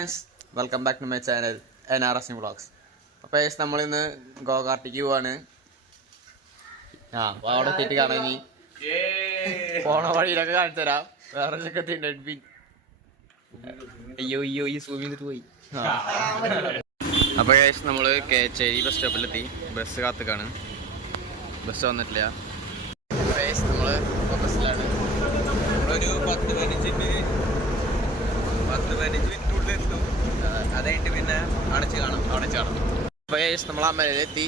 Friends, welcome back to my channel NRS vlogs. അപ്പോൾ നമ്മളിന്ന് ഗോകാർട്ടിക്ക് പോവാണ്. അവിടെ എത്തിയിട്ട് കാണാൻ ഇനി പോണ വഴിയിലൊക്കെ കാണിച്ചു തരാം. വേറെ അയ്യോ ഈ സൂം ചെയ്തിട്ട് പോയി. അപ്പോൾ നമ്മള് കേച്ചേരി ബസ് സ്റ്റോപ്പിലെത്തി. ബസ് കാത്തുക്കാണ്. ബസ് വന്നിട്ടില്ല. നമ്മള് ബസ്സിലാണ്. നമ്മളൊരു 10-15 മിനിറ്റുള്ളിൽ എത്തും. അതായിട്ട് പിന്നെ അവിടെ കാണാം. അപ്പോൾ നമ്മൾ അമ്മയിലെത്തി.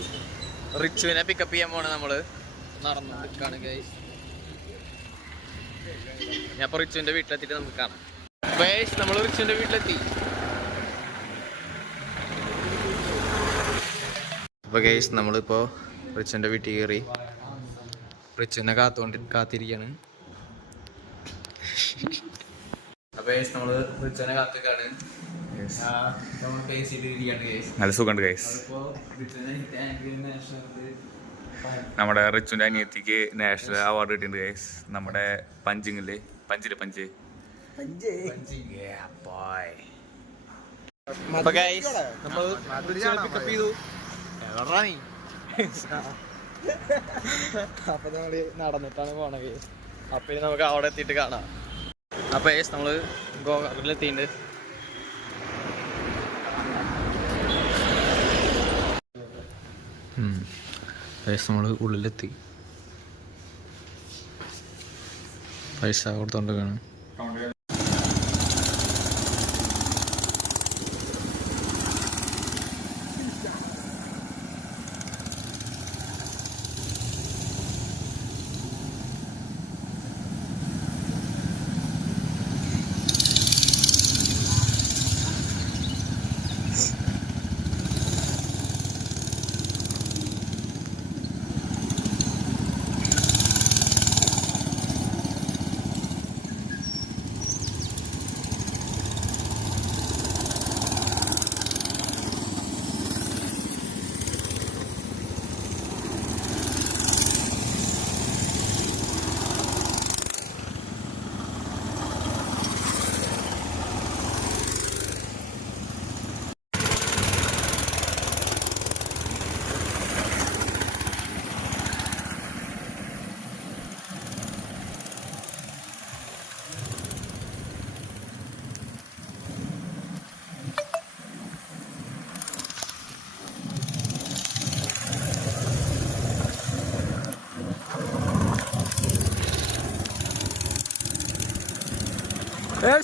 റിച്ചുവിനെ പിക്കപ്പ് ചെയ്യാൻ പോണ്. നമ്മള് നടന്നു നിൽക്കാണ് ഗൈസ്. ഞാൻ ഇപ്പോൾ റിച്ചുവിന്റെ വീട്ടിലെത്തിയിട്ട് നമുക്ക് കാണാം. അപ്പോൾ നമ്മൾ റിച്ചുവിന്റെ വീട്ടിലെത്തി. അപ്പോൾ ഗൈസ് നമ്മളിപ്പോ റിച്ചുവിന്റെ വീട്ടിൽ കയറി. റിച്ചുവിനെ കാത്തിരിക്കാണ്. അപ്പോൾ നമ്മള് റിച്ചുവിനെ കാത്തിരിക്കാണ്. നല്ല സുഖമുണ്ട് ഗൈസ്. നമ്മുടെ റിച്ചുവിന്റെ അനിയത്തിക്ക് നാഷണൽ അവാർഡ് കിട്ടിയിട്ടുണ്ട് ഗൈസ്. നമ്മുടെ പഞ്ചിങ്ങില് പഞ്ച് പിക്കപ്പ് ചെയ്തു. അപ്പൊ നമ്മള് നടന്നിട്ടാണ് പോണത്. അപ്പൊ നമുക്ക് അവിടെ എത്തിയിട്ട് കാണാം. അപ്പൊ നമ്മള് ഗോകാർട്ടിലെത്തിണ്ട്. നമ്മള് ഉള്ളിലെത്തി. പൈസ കൊടുത്തോണ്ട് കാണും.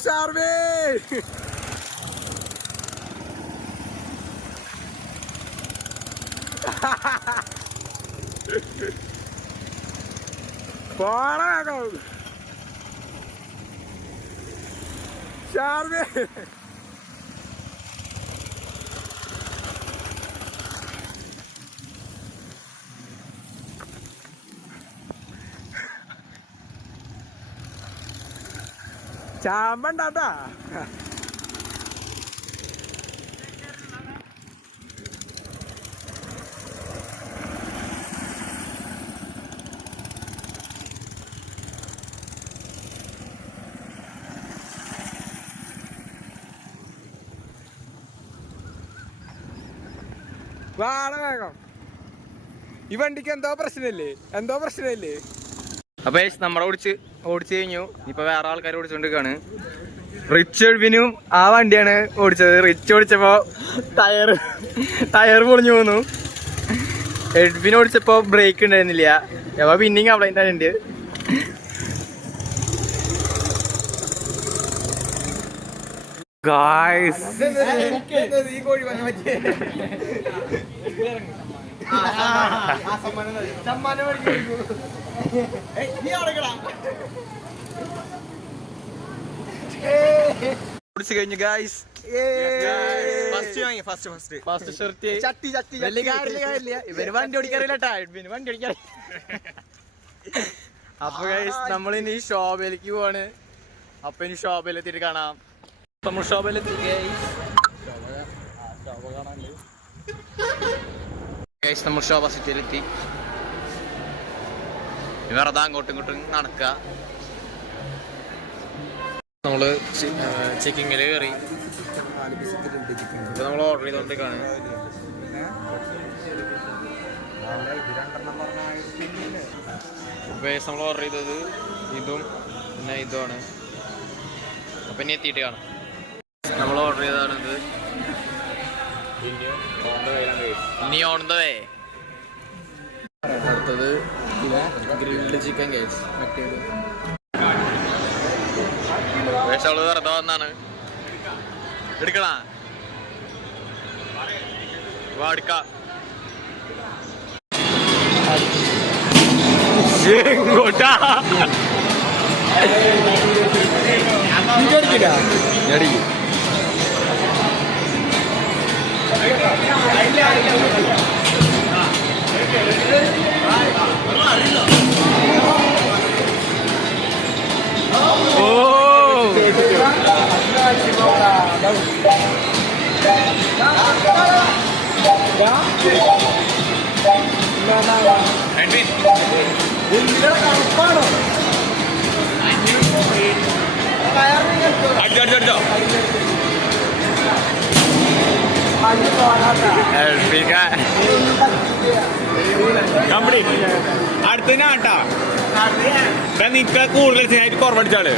ഷാർവി പോണോ ഷാർവി ചാമ്പണ്ടാട്ടാ. വേഗം ഈ വണ്ടിക്ക് എന്തോ പ്രശ്നമില്ലേ. അപ്പൊ നമ്മളെ ഓടിച്ചു കഴിഞ്ഞു. ഇപ്പൊ വേറെ ആൾക്കാർ ഓടിച്ചോണ്ടിരിക്കാണ്. റിച്ച് എഡ്വിനും ആ വണ്ടിയാണ് ഓടിച്ചത്. റിച്ച് ഓടിച്ചപ്പോ ടയർ പൊളിഞ്ഞു പോന്നു. എഡ്വിൻ ഓടിച്ചപ്പോ ബ്രേക്ക് ഉണ്ടായിരുന്നില്ല. അപ്പൊ പിന്നെയും കംപ്ലൈന്റ് ആയിട്ടുണ്ട്. കഴിഞ്ഞു ഗൈസ്. ഇവര് വണ്ടി ഓടിക്കാറില്ല. അപ്പൊ ഗൈസ് നമ്മളിനി ഷോപ്പിലേക്ക് പോവാണ്. അപ്പൊ ഇനി ഷോപ്പിലെത്തിയിട്ട് കാണാം. നമ്മൾ ഷോപ്പിലെത്തി ഗൈസ്. നമ്മൾ ഷോപ്പ് സിറ്റിയിലെത്തി. വെറുതെ അങ്ങോട്ടും ഇങ്ങോട്ടും നടക്കുക. നമ്മള് ചെക്കിങ്ങില് കയറി. ഇപ്പൊ നമ്മൾ ഓർഡർ ചെയ്തോണ്ടിരിക്കാണ്. നമ്മൾ ഓർഡർ ചെയ്തത് ഇതും പിന്നെ ഇതുമാണ്. അപ്പൊ ഇനി എത്തിയിട്ട് കാണാം. നമ്മൾ ഓർഡർ ചെയ്തതാണിത്. ഇനി ഓൺ ദ വേ. അടുത്തത് ഗ്രിൽഡ് ചിക്കൻ കേസ്. അവള് വെറുതെ വന്നാണ്. എടുക്കണ എടുക്കാം. അടുത്തതിനാട്ടാ നിക്ക കൂടുതൽ സിനായിട്ട് കുറവടിച്ചാള്.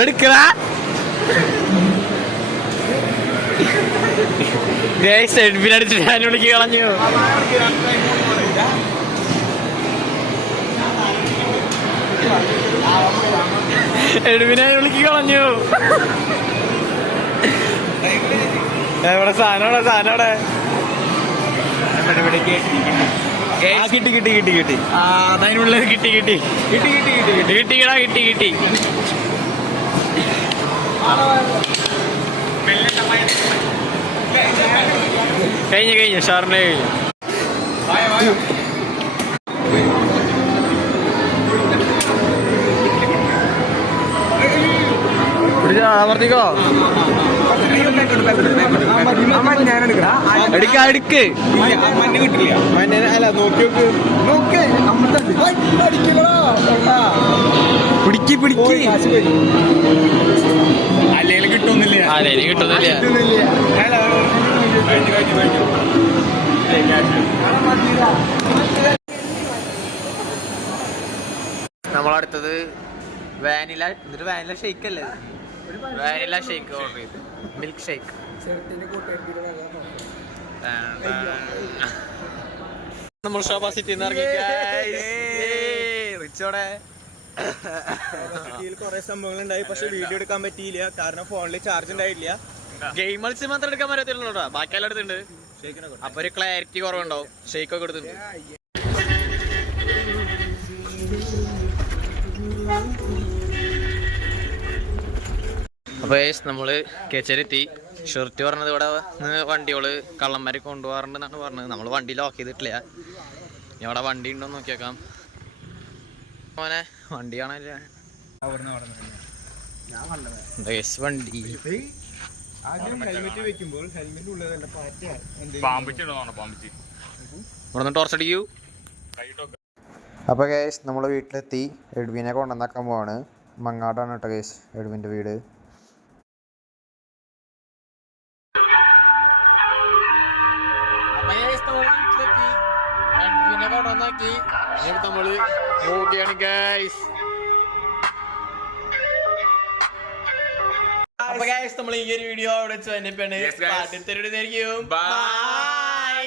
എടുക്കടാ. എഡ്വിനടിച്ചിട്ട് ഞാൻ വിളിക്ക് കളഞ്ഞു. എഡ്വിനെ വിളിക്ക് കളഞ്ഞു. എവിടെ സാധനോടെ സാധനോടെ കിട്ടി കിട്ടി കിട്ടി കിട്ടി. അതിനുള്ളത് കിട്ടി കിട്ടി കിട്ടി കിട്ടി കിട്ടി കിട്ടിക്കടാ കിട്ടി കിട്ടി. കഴിഞ്ഞു കഴിഞ്ഞു ഷാറിനെ കഴിഞ്ഞു. ആവർത്തിക്കോ എടുക്ക എടുക്ക്. അല്ല നോക്കി നോക്ക് പിടിക്ക് പിടിക്ക്. അല്ലെങ്കിൽ കിട്ടുന്നില്ല. അല്ലെങ്കിൽ കിട്ടുന്നില്ല. നമ്മളടുത്തത് വാനില. എന്നിട്ട് വാനില ഷേക്ക് അല്ലേ? വാനില ഷേക്ക് ഓർഡർ ചെയ്ത്. Milk shake. നമ്മൾ ഷോപ്പാ സിറ്റിന്ന് ഇറങ്ങി. റിച്ചോടെ കുറെ സംഭവങ്ങൾ ഉണ്ടായി, പക്ഷെ വീഡിയോ എടുക്കാൻ പറ്റിയില്ല കാരണം ഫോണിൽ ചാർജ് ഉണ്ടായില്ല. ഗെയിം കളിച്ച് മാത്രം എടുക്കാൻ പറ്റത്തില്ലല്ലോ. ബാക്കി എല്ലാം എടുത്തിട്ടുണ്ട്. അപ്പൊ ഒരു ക്ലാരിറ്റി കുറവുണ്ടാവും. ഷേക്ക് ഒക്കെ എടുത്തിട്ടുണ്ട്. അപ്പൊ നമ്മള് കേച്ചേരെത്തി. ഷർട്ട് പറഞ്ഞത് ഇവിടെ വണ്ടികള് കള്ളന്മാര് കൊണ്ടുപോകാറുണ്ടെന്നാണ് പറഞ്ഞത്. നമ്മള് വണ്ടി ലോക്ക് ചെയ്തിട്ടില്ല. ഇവിടെ വണ്ടി ഉണ്ടോ നോക്കിയേക്കാം. മോനെ വണ്ടി കാണാനില്ല. വണ്ടി ഹെൽമെറ്റ് വെക്കുമ്പോൾ ഹെൽമെറ്റ് ഉള്ളതല്ല ഇവിടെ ടോർച്ച് അടിക്കൂ. അപ്പോൾ ഗൈസ് നമ്മൾ വീട്ടിലെത്തി. എഡ്വിനെ കൊണ്ടുവന്നാക്കാൻ പോവാണ്. മങ്ങാടാണ് കേട്ടോ ഗൈസ് എഡ്വിൻ്റെ വീട്. നമ്മള് പോവുകയാണ് ഗൈസ്. അപ്പൊ ഗൈസ് നമ്മൾ ഈ ഒരു വീഡിയോ അവിടെ വെച്ച് ബൈ.